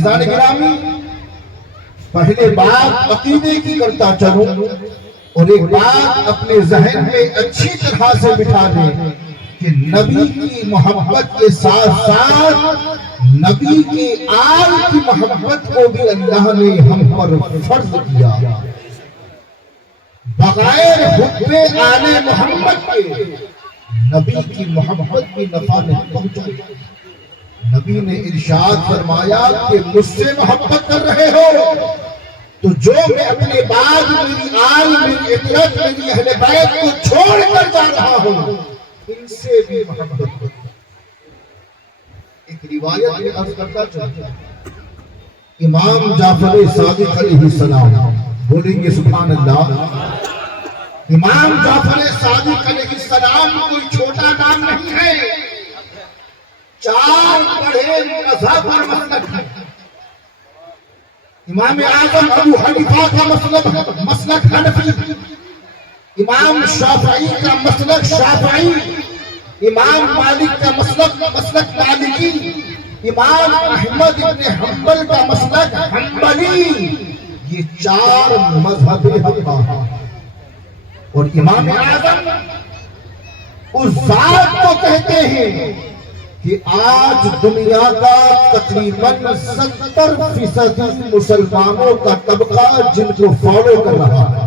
عزیزان گرامی، پہلے بات عقیدے کی کرتا چلوں اور ایک بات اپنے ذہن میں اچھی طرح سے بٹھا دیں کہ نبی کی محبت کے ساتھ ساتھ نبی کے آل کی محبت کو بھی اللہ نے ہم پر فرض کیا۔ بغیر حب آل محمد کے نبی کی محبت کی نفع نہیں پہنچی۔ نبی نے ارشاد فرمایا کہ مجھ سے محبت کر رہے ہو تو جو میں اپنے بعد میری آل، میری اطرت، میری اہل بیت کو چھوڑ کر جا رہا ہوں، ان سے بھی محبت کرو۔ ایک روایت میں عرض کرتا چلتا، امام جعفر صادق علیہ السلام، بولیں گے سبحان اللہ۔ امام جعفر صادق علیہ السلام کوئی چھوٹا نام نہیں ہے، 4 پڑھے مذہب اور مسلک ہے۔ امام اعظم ابو حنیفہ کا مسلک حنفی، امام شافعی کا مسلک شافعی، امام مالک کا مسلک مالکی، امام احمد بن حنبل کا مسلک حنبلی۔ یہ 4 مذہب حقہ ہیں۔ اور امام اعظم اس ذات کو کہتے ہیں کہ آج دنیا کا تقریباً 70% مسلمانوں کا طبقہ جن کو فالو کر رہا ہے،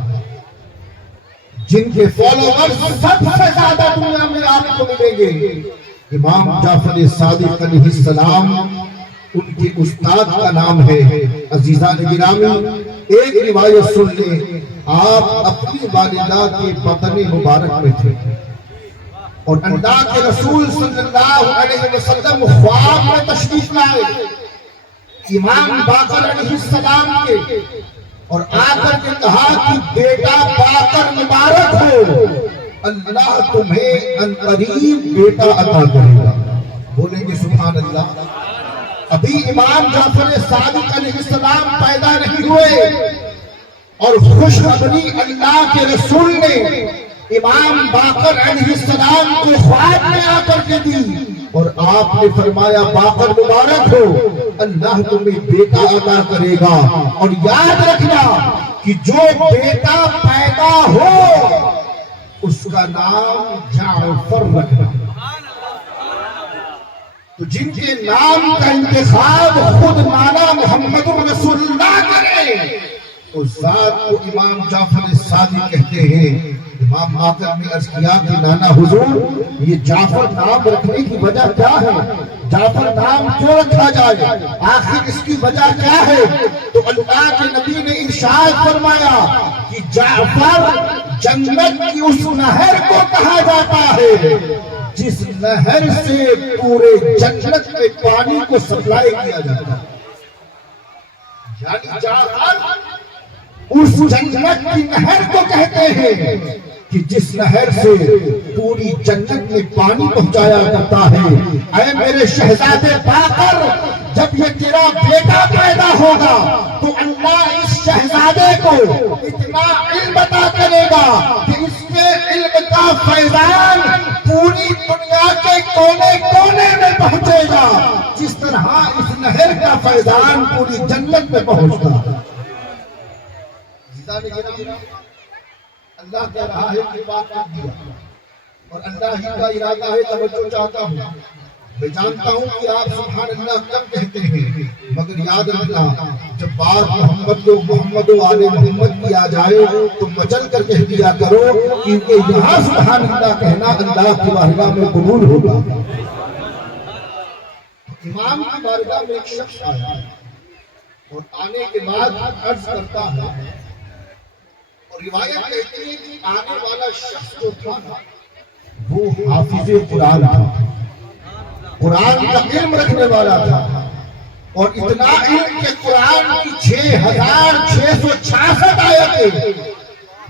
جن کے فالوورز سب سے زیادہ دنیا میں آپ کو ملیں گے، امام جعفر صادق علیہ السلام، ان کے استاد کا نام ہے۔ عزیزان گرامی، ایک روایت سن لیں، آپ اپنی والدہ کے بطن مبارک میں تھے اور اللہ کے رسول صلی اللہ علیہ وسلم خواب میں تشریف لائے امام باقر علیہ السلام کے، اور آ کر کے کہا کہ بیٹا باقر مبارک ہو، اللہ تمہیں ان قریب بیٹا عطا کرے گا۔ بولیں گے سبحان اللہ۔ ابھی امام جعفر صادق علیہ السلام پیدا نہیں ہوئے اور خوشخبری اللہ کے رسول نے امام باقر علیہ السلام کو خواب میں آ کر کے دی، اور آپ نے فرمایا باقر مبارک ہو، اللہ تمہیں بیٹا عطا کرے گا، اور یاد رکھنا کہ جو بیٹا پیدا ہو اس کا نام جعفر رکھنا۔ تو جن کے نام کا انتخاب خود نانا محمد رسول اللہ کرے اس ذات کو امام جعفر صادق کہتے ہیں۔ امام باقر نے عرض کیا کہ نانا حضور، یہ جعفر نام رکھنے کی وجہ کیا ہے؟ جعفر نام کیوں رکھا جائے؟ آخر اس کی وجہ کیا ہے؟ تو اللہ کے نبی نے ارشاد فرمایا کہ جعفر جنت کی اس نہر کو کہا جاتا ہے جس نہر سے پورے جنت میں پانی کو سپلائی کیا جاتا ہے۔ یعنی جعفر اس جنت کی نہر کو کہتے ہیں کہ جس نہر سے پوری جنت میں پانی پہنچایا کرتا ہے۔ اے میرے شہزادے باقر، جب یہ تیرا بیٹا پیدا ہوگا تو اللہ اس شہزادے کو اتنا علم عطا کرے گا کہ اس کے علم کا فیضان پوری دنیا کے کونے کونے میں پہنچے گا، جس طرح اس نہر کا فیضان پوری جنت میں پہنچتا ہے۔ اللہ کہہ رہا ہے کہ بات کر دیا، اور اللہ ہی کا ارادہ ہے، توجہ چاہتا ہوں۔ میں جانتا ہوں کہ آپ سبحان اللہ کب کہتے ہیں، مگر یاد رکھنا جب بات محمد و آل محمد کی آ جائے تو مچل کر کہہ دیا کرو، کیونکہ یہاں سبحان اللہ کہنا اللہ کی بارگاہ میں قبول ہوگا۔ امام کی بارگاہ میں ایک شخص آیا اور آنے کے بعد عرض کرتا ہے، اور روایت کہتی ہے کہ آنے والا شخص جو تھا وہ حافظ قرآن تھا، قرآن کا علم رکھنے والا تھا، اور اتنا علم کہ قرآن کی 6666 آیتیں،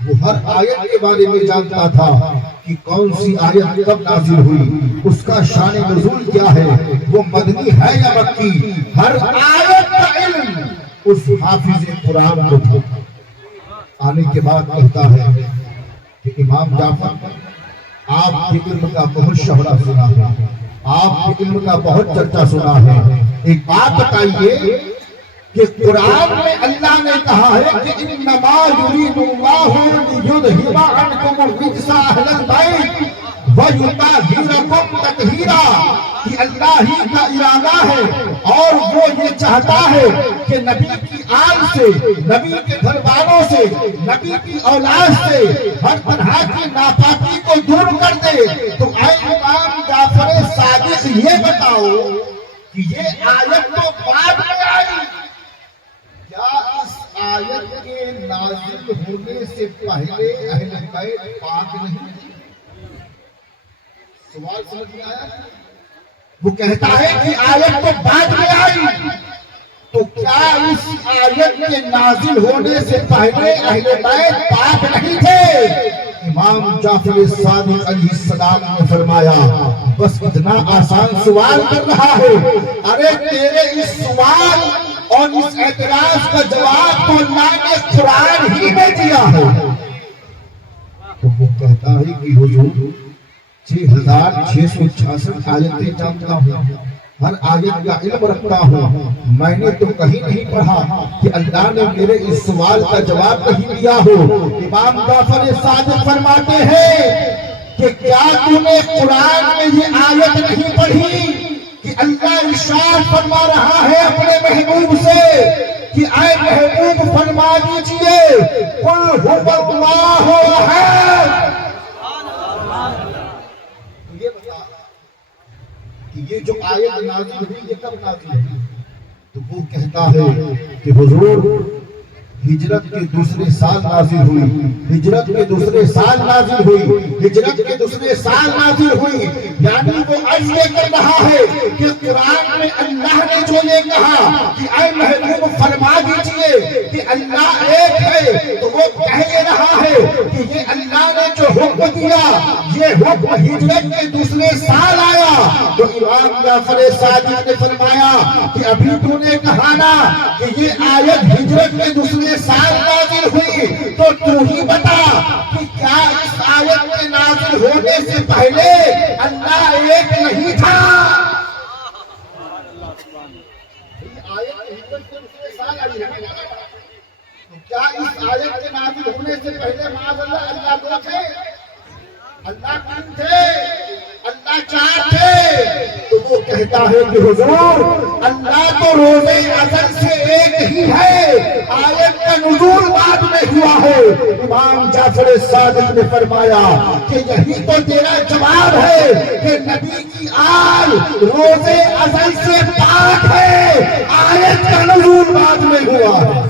وہ ہر آیت کے بارے میں جانتا تھا کہ کون سی آیت کب نازل ہوئی، اس کا شان نزول کیا ہے، وہ مدنی ہے یا مکی، ہر آیت کا علم اس حافظ قرآن کو تھا۔ آنے کے بعد کہتا ہے کہ امام جعفر، آپ کے علم کا بہت شہرہ سنا ہے، آپ کے علم کا بہت چرچا سنا ہے، ایک بات بتائیے کہ قرآن میں اللہ نے کہا ہے کہ انما یرید اللہ لیذھب عنکم الرجس اہل البیت ویطہرکم تطہیرا، کہ اللہ ہی کا ارادہ ہے اور وہ یہ چاہتا ہے کہ نبی کی آل سے، نبی کے گھر والوں سے، نبی کی اولاد سے ہر طرح کی ناپاکی کو دور کر دے۔ تو اے امام جعفر صادق یہ بتاؤ کہ یہ آیت تو بعد میں آئی، کیا اس آیت کے نازل ہونے سے پہلے اہل بیت پاک نہیں تھے؟ سوال سمجھ میں آیا؟ وہ کہتا ہے کہ آیت تو بعد میں آئی، تو کیا اس آیت کے نازل ہونے سے پہلے اہل بیت پاک نہیں تھے؟ امام جعفر صادق علیہ السلام نے فرمایا بس اتنا آسان سوال کر رہا ہے، ارے تیرے اس سوال اور اس اعتراض کا جواب تو اللہ نے قرآن ہی میں دیا ہے۔ تو وہ کہتا ہے کہ حضور 6666 آیتیں جانتا ہوں، ہر آیت کا علم رکھتا ہوں، میں نے تو کہیں نہیں پڑھا کہ اللہ نے میرے اس سوال کا جواب نہیں دیا ہو۔ امام جعفر صادق فرماتے ہیں کہ کیا تو نے قرآن میں یہ آیت نہیں پڑھی کہ اللہ ارشاد فرما رہا ہے اپنے محبوب سے کہ اے محبوب فرما دیجئے قل هو اللہ احد۔ یہ بتا کہ یہ جو آیت نازل ہوئی یہ کب نازل ہوئی؟ تو وہ کہتا ہے کہ حضور ہجرت کے دوسرے سال نازل ہوئی، ہجرت کے دوسرے سال نازل ہوئی، ہجرت کے دوسرے سال نازل ہوئی، یعنی وہ عرض یہ کر رہا ہے کہ قرآن میں اللہ نے جو یہ کہا کہ اے محبوب فرما دیجئے کہ اللہ ایک ہے، تو وہ کہہ یہ رہا ہے کہ یہ اللہ نے جو حکم دیا یہ حکم ہجرت کے دوسرے سال آیا۔ تو امام جعفر صادق نے فرمایا کہ ابھی تو نے کہا نا کہ یہ آیت ہجرت کے دوسرے سال نازل ہوئی، تو تو ہی بتا کہ کیا اس آیت کے نازل ہونے سے پہلے اللہ ایک نہیں تھا؟ آیت ہجرت کے دوسرے سال آئی ہے، تو کیا اس آیت کے نازل ہونے سے پہلے معاذ اللہ دو تھے؟ اللہ تین تھے، اللہ چار تھے؟ تو وہ کہتا ہے کہ حضور اللہ تو روز ازل سے ایک ہی ہے، آیت کا نزول بعد میں ہوا ہے۔ امام جعفر صادق نے فرمایا کہ یہی تو تیرا جواب ہے کہ نبی کی آل روز ازل سے پاک ہے، آیت کا نزول بعد میں ہوا ہے۔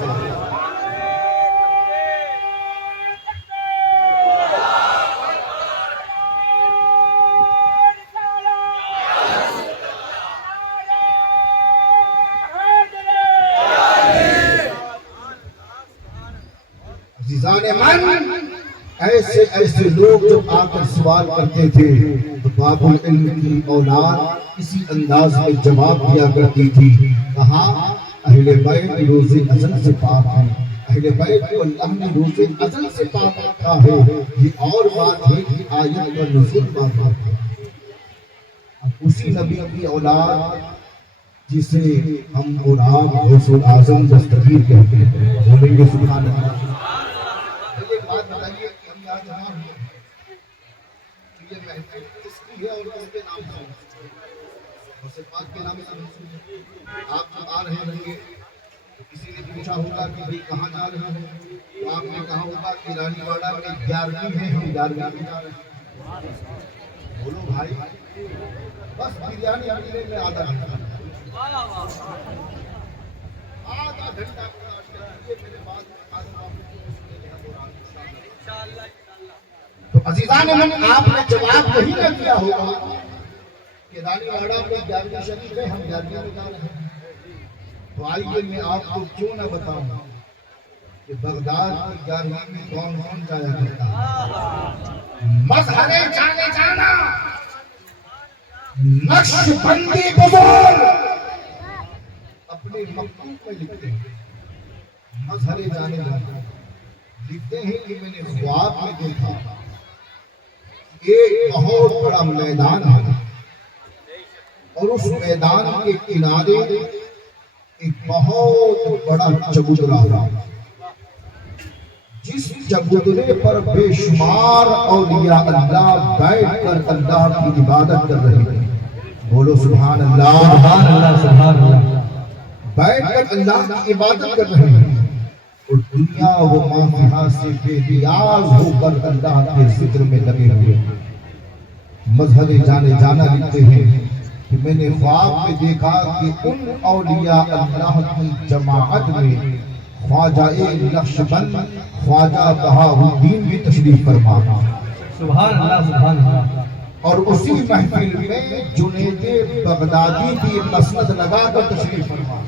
ایسے ایسے لوگ جب آ کر سوال کرتے تھے تو باب العلم کی اولاد اسی انداز میں جواب دیا کرتی تھی، کہا اہل بیت روز ازل سے پاک ہیں، اہل بیت کو اللہ نے روز ازل سے پاک رکھا ہے۔ یہ اور بات ہے کہ آیت کا نزول بات ہے۔ اب اسی نبی کی اولاد جسے ہم اور آپ غوث اعظم دستگیر کہتے ہیں، بولیں گے سبحان اللہ۔ بات بتائیے کہ ہم یہاں جمع ہوئے کہ یہ محفل کس کی ہے اور کس کے نام سے؟ غوث پاک کے نام سے۔ آپ جب آ رہے ہوں گے تو کسی نے پوچھا ہوگا کہ بھئی کہاں جا رہے ہیں، تو آپ نے کہا ہوگا کہ رانی واڑہ میں 11ویں ہے، ہم 11ویں میں جا رہے ہیں۔ بولو بھائی بس بریانی آنے میں آدھا گھنٹہ تو عزیزان من آپ نے جواب نہیں نہ دیا ہوگا کہ رانی واڑہ میں 11ویں شریف ہے، ہم 11ویں میں جا رہے ہیں۔ تو آئیے میں آپ کو کیوں نہ بتاؤں کہ بغداد کی 11ویں میں کون کون جایا کرتا ہے۔ مظہر جانے جانا نقش بندی بزرگ اپنے مکتوب میں لکھتے ہیں، مظہر جانے جانا لکھتے ہیں کہ میں نے خواب میں دیکھا ایک بہت بڑا میدان ہے اور اس میدان کے کنارے ایک بہت بڑا چبوترا تھا، جس چبوترے پر بے شمار اولیاء اللہ بیٹھ کر اللہ کی عبادت کر رہے تھے. بولو سبحان اللہ. سبحان اللہ سبحان اللہ. بیٹھ کر اللہ کی عبادت کر رہے ہیں اور دنیا و ما فیہا سے بے نیاز ہو کر اللہ کے ذکر میں لگے ہوئے. مظہر جانا لکھتے ہیں کہ میں نے خواب میں دیکھا کہ ان اولیاء اللہ کی جماعت میں خواجہ نقشبند خواجہ بہاؤالدین بھی تشریف فرما. سبحان اللہ سبحان اللہ. اور اسی محفل میں جنید بغدادی کی مسند لگا کر تشریف فرما.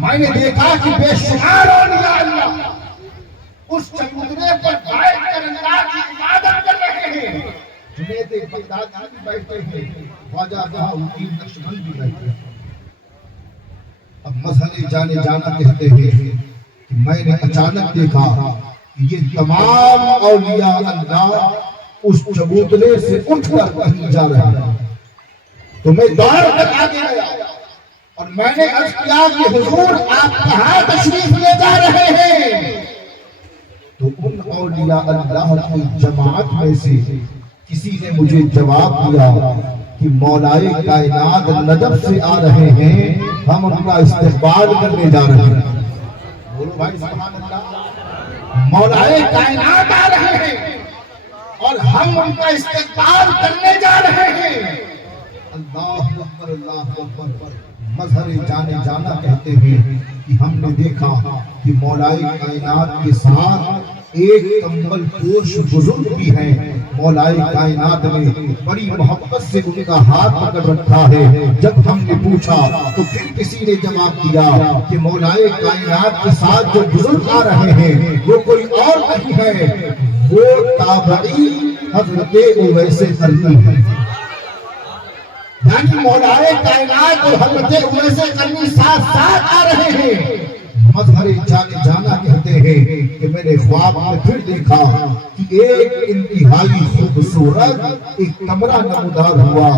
میں نے دیکھا کہ بے شمار اولیاء اللہ اس چبوترے پر بیٹھ کر اللہ کی عبادت کر رہے ہیں. جنید بغدادی بھی بیٹھے ہیں، خواجہ بہاؤالدین نقشبند بھی بیٹھے ہیں. اب مظہر جانا کہتے ہیں کہ میں نے اچانک دیکھا کہ یہ تمام اولیاء اللہ اس چبوترے سے اٹھ کر کہیں جا رہے ہیں. تو میں دوڑ کر آگے گیا اور میں نے عرض کیا کہ حضور آپ کہاں تشریف لے جا رہے ہیں؟ تو ان اولیاء اللہ کی جماعت میں سے کسی نے مجھے جواب دیا کہ مولائے کائنات نجف سے آ رہے ہیں، ہم ان کا استقبال کرنے جا رہے ہیں. بولو بھائی سبحان اللہ. مولائے کائنات آ رہے ہیں اور ہم ان کا استقبال کرنے جا رہے ہیں. اللہ اکبر اللہ اکبر. مظہر جانا کہتے ہیں کہ ہم نے دیکھا کہ مولائے کائنات کے ساتھ ایک کمبل پوش بزرگ بھی ہیں. مولائے کائنات نے بڑی محبت سے ان کا ہاتھ پکڑ رکھا ہے. جب ہم نے پوچھا تو پھر کسی نے جواب دیا کہ مولائے کائنات کے ساتھ جو بزرگ آ رہے ہیں وہ کوئی اور نہیں ہے، وہ تابعی حضرت اویس قرنی ہے. یعنی مولائے کائنات اور حضرت اویس قرنی ساتھ ساتھ آ رہے ہیں. مظہر جانا کہتے ہیں کہ میں نے خواب میں پھر دیکھا کہ ایک انتہائی خوبصورت ایک کمرہ نمودار ہوا،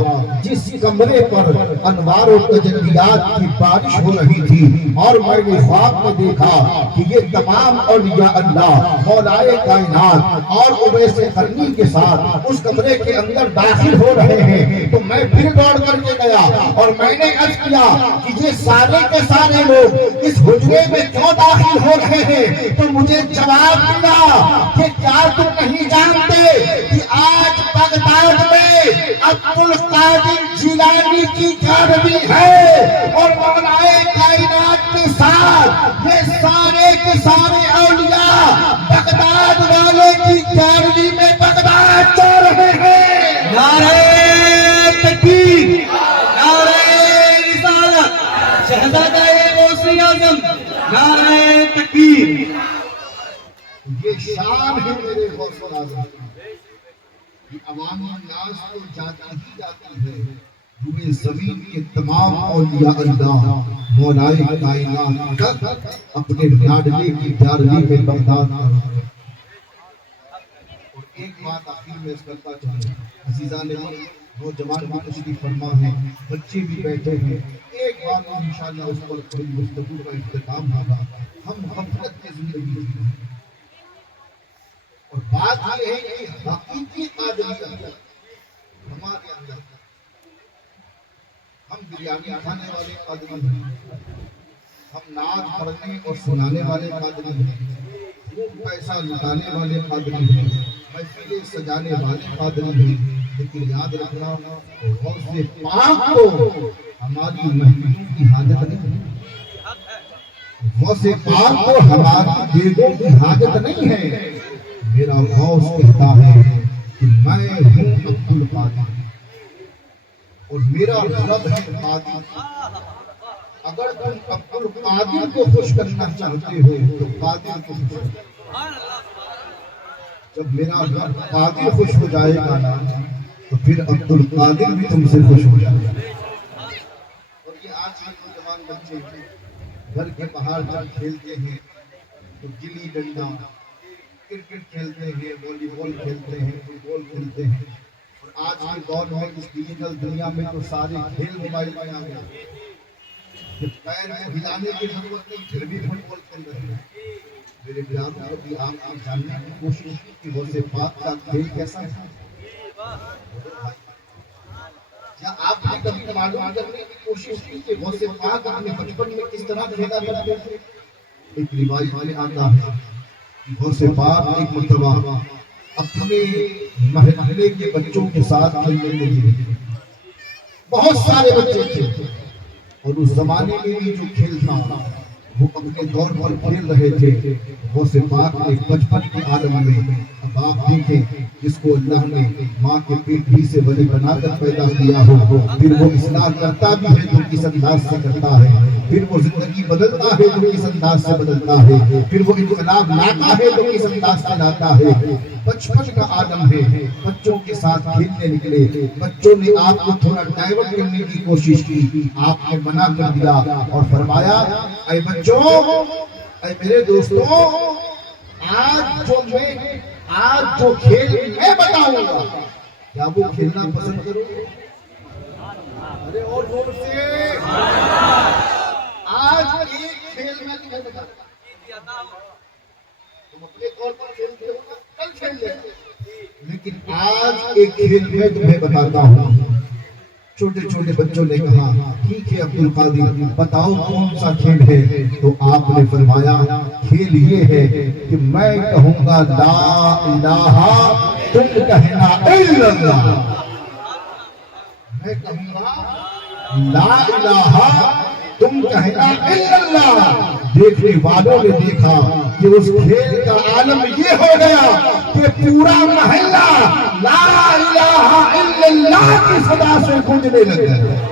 جس کمرے پر انوار و تجلیات کی بارش ہو رہی تھی. اور میں نے خواب میں دیکھا کہ یہ تمام اولیاء اللہ مولائے کائنات اور اویس قرنی کے ساتھ اس کمرے کے اندر داخل ہو رہے ہیں. تو میں پھر دوڑ کر کے گیا اور میں نے عرض کیا کہ یہ سارے کے سارے لوگ اس حجرے میں کیوں داخل ہو رہے ہیں؟ تو مجھے جواب ملا کہ کیا تم نہیں جانتے کہ آج بغداد میں عبدالقادر جیلانی کی گیارہویں ہے اور مولائے کائنات کے ساتھ یہ سارے کے سارے اولیاء بغداد والے کی گیارہویں میں بغداد جا رہے ہیں. نعرہ تکبیر، نعرہ رسالت، شہزادہ غوث اعظم، نعرہ تکبیر. یہ شان ہے میرے غوث اعظم کی. عوامی ناز تو جاتی ہی جاتی ہے، روئے زمین کے تمام اولیاء اللہ مولائے کائنات تک اپنے لاڈلے کی گیارہویں میں بغداد کر رہے ہیں. اور ایک بات آخر میں اس کرتا چاہوں، عزیزان نوجوان بھی تشریف فرما ہیں، بچے بھی بیٹھے ہیں. ایک بات انشاءاللہ اس پر تھوڑی گفتگو کا اختتام ہوگا. ہم غفلت کی زندگی جی رہے ہیں اور بات یہ ہے کہ حقیقی قادریت ہمارے اندر. ہم بریانی کھانے والے قادری ہیں، ہم نعت پڑھنے اور سنانے والے قادری ہیں، خوب پیسہ لٹانے والے قادری ہیں، محفلیں سجانے والے قادری ہیں. لیکن یاد رکھنا غوث پاک کو ہماری محفلوں کی حاجت نہیں ہے، غوث پاک کو ہماری دیگوں کی حاجت نہیں ہے. میرا غوث کہتا ہے کہ میں ہوں عبدالقادر اور میرا رب ہے قادر. اگر تم عبدالقادر کو خوش کرنا چاہتے ہو تو قادر کو خوش کرو. جب میرا رب قادر خوش ہو جائے گا نا تو پھر عبدالقادر بھی تم سے خوش ہو جائے گا. اور یہ آج کے نوجوان بچے گھر کے باہر جب کھیلتے ہیں تو گلی ڈنڈا، کرکٹ کھیلتے ہیں، والی بال کھیلتے ہیں، فٹ بال کھیلتے ہیں. اور آج کے دور میں اس ڈیجیٹل دنیا میں تو سارے کھیل موبائل میں آ گئے. کہ پیر کو ہلانے کی ضرورت نہیں، پھر بھی فٹ بال کھیل رہے ہیں۔ میرے پیاروں کو بھی آپ نے جاننے کی کوشش کی کہ غوث پاک کا کھیل کیسا تھا؟ کیا آپ نے کبھی معلوم کرنے کی کوشش کی کہ غوث پاک اپنے بچپن میں کس طرح کھیلا کرتے تھے؟ ایک روایت میں آتا ہے کہ غوث پاک ایک مرتبہ اپنے محلے کے بچوں کے ساتھ کھیلنے کے لیے، بہت سارے بچے تھے اور اس زمانے میں بھی جو کھیل تھا وہ اپنے دور پر کھیل رہے تھے۔ غوث پاک نے بچپن کے عالم میں، اب آپ دیکھیں جس کو اللہ نے ماں کے پیٹ ہی سے ولی بنا کر پیدا کیا ہو، پھر وہ اصلاح کرتا بھی ہے تو کس انداز سے کرتا ہے، پھر وہ زندگی بدلتا ہے تو کس انداز سے بدلتا ہے، پھر وہ انقلاب لاتا ہے تو کس انداز سے لاتا ہے۔ بچپن کا عالم ہے، بچوں کے ساتھ کھیلنے نکلے، بچوں نے آپ کو تھوڑا ڈائیورٹ کرنے کی کوشش کی، آپ نے منع کر دیا اور فرمایا اے بچوں، اے میرے دوستوں، آج جو کھیل میں بتاؤں گا کیا وہ کھیلنا پسند کرو گے؟ ارے اور زور سے، آج ایک کھیل میں تمہیں بتاؤں گا، تم اپنے طور پر کھیلتے ہو نا، کل کھیل لیتے، لیکن آج ایک کھیل میں تمہیں بتاتا ہوں۔ چھوٹے چھوٹے بچوں نے کہا ٹھیک ہے عبد القادر بتاؤ کون سا کھیل ہے؟ تو آپ نے فرمایا کھیل یہ ہے کہ میں کہوں گا لا الہ، تم کہنا الا اللہ، میں کہوں گا لا الہ، تم کہنا الا اللہ۔ دیکھنے والوں نے دیکھا کہ اس کھیل کا عالم یہ ہو گیا کہ پورا محلہ لا الہ الا اللہ کی صدا سے گونجنے لگا۔